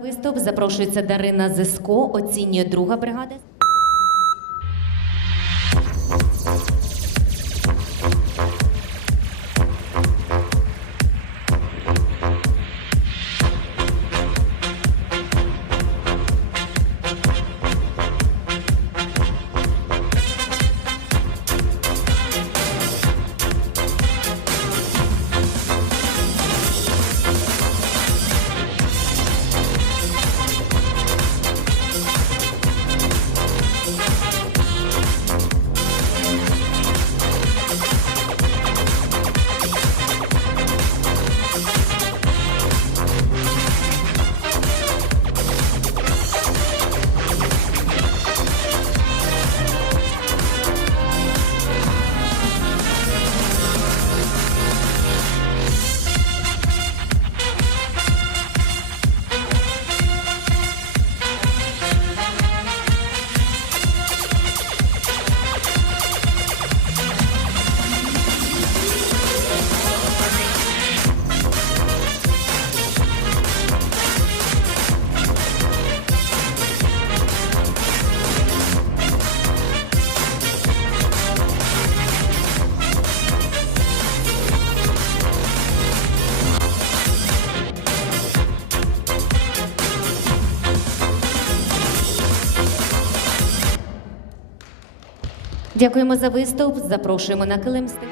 Виступ запрошується Дарина Зиско, оцінює друга бригада. Дякуємо за виступ. Запрошуємо на килимстик.